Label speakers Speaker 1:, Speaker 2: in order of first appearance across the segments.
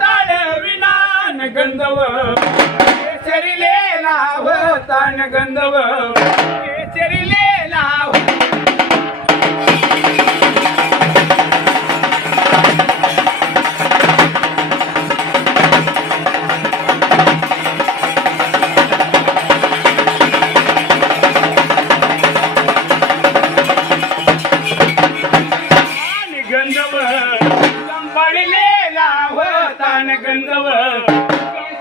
Speaker 1: ताळ विनान गंधव. केसरीले लाव तान गंधव. केसरीले लाव. ಗಂಧವ ಸಂಬಳಿಲೆ ಗಂಧವ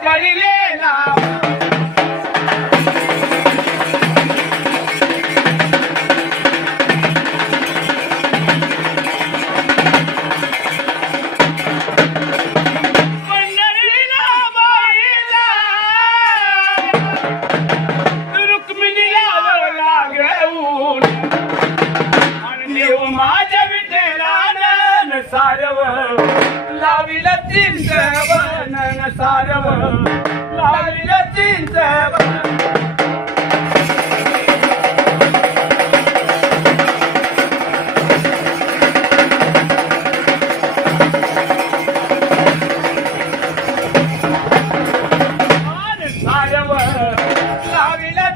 Speaker 1: ಸರಿಲೇ ಚಿಂತವನ ಸಾರವ ಲಾಲಿಯ ಚಿಂತವನ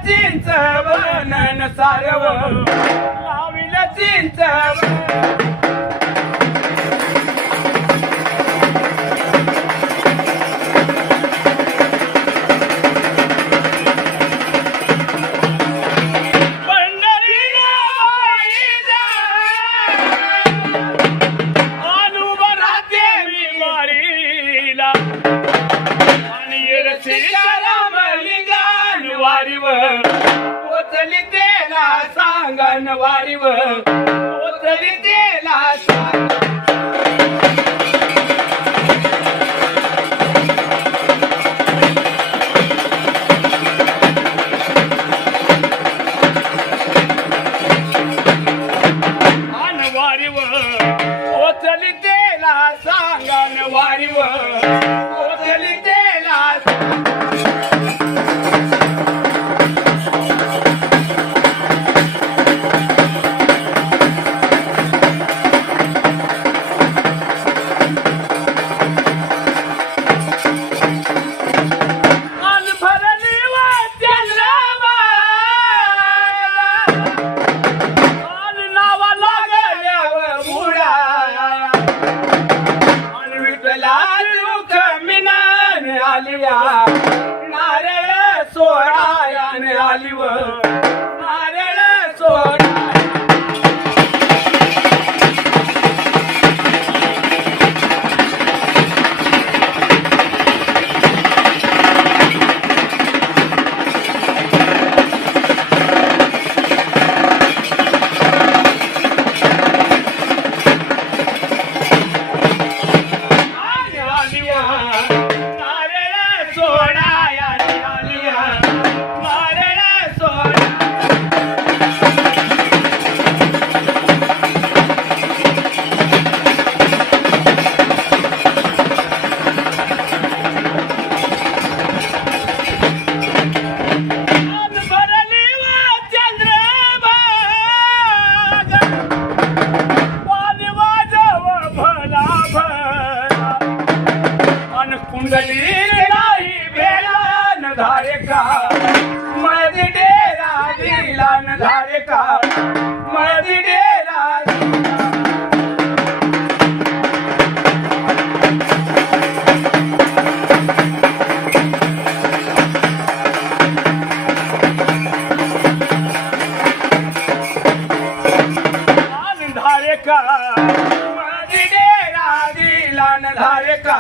Speaker 1: Cinta, Cinta, Cinta, Cinta, वारीवर. पोचली तेला सांगन वारीवर. पोचली तेला दुख मिनान आलिया नारे सोडायान आली व का? मळदी डेरा दिला न झाले का? का मळदी डेरा दिला का?